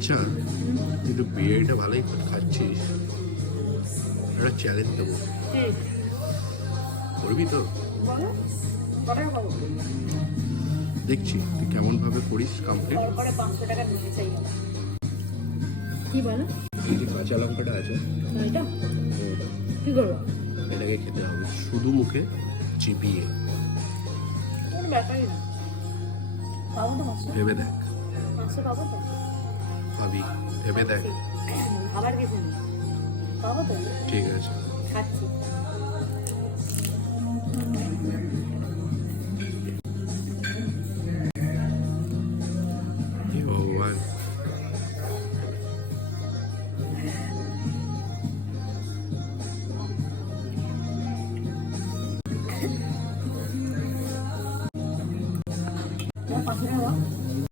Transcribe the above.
বাচ্চা কিন্তু বিরিয়ানিটা ভালোই খাচ্ছিস, একটা চ্যালেঞ্জ দেবো, করবি তো? দেখছি তুই কেমন ভাবে করিস কমপ্লিট। কি বলো? এই যে কাঁচা লঙ্কাটা আছে এটা কি করবো? এটাকে খেতে হবে শুধু মুখে চিবিয়ে। কোনো ব্যাপারই না, পাবো তো মাছটা, ভেবে দেখ, মাছটা পাবো তো, ভাবি ভেবে দেখ। খাবার কিছু নেই, পাবো তো, ঠিক আছে। খাচ্ছি।